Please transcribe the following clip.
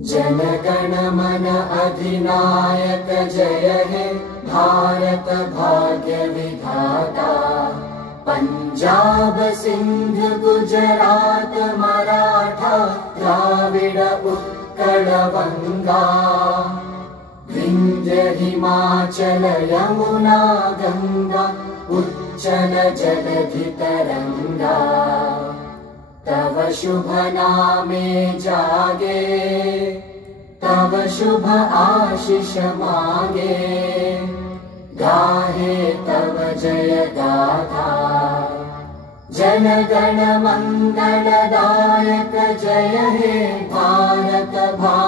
जनगण मन अधिनायक जय हे भारत भाग्य विधाता। पंजाब सिंध गुजरात मराठा द्राविड उत्कल बंगा। विंध्य हिमाचल यमुना गंगा उच्चल जलधि तरंगा। तव शुभ नामे जागे तव शुभ आशीष मांगे। गाहे तव जय गाथा जनगण मंगलदायक जय हे भारत भाग्य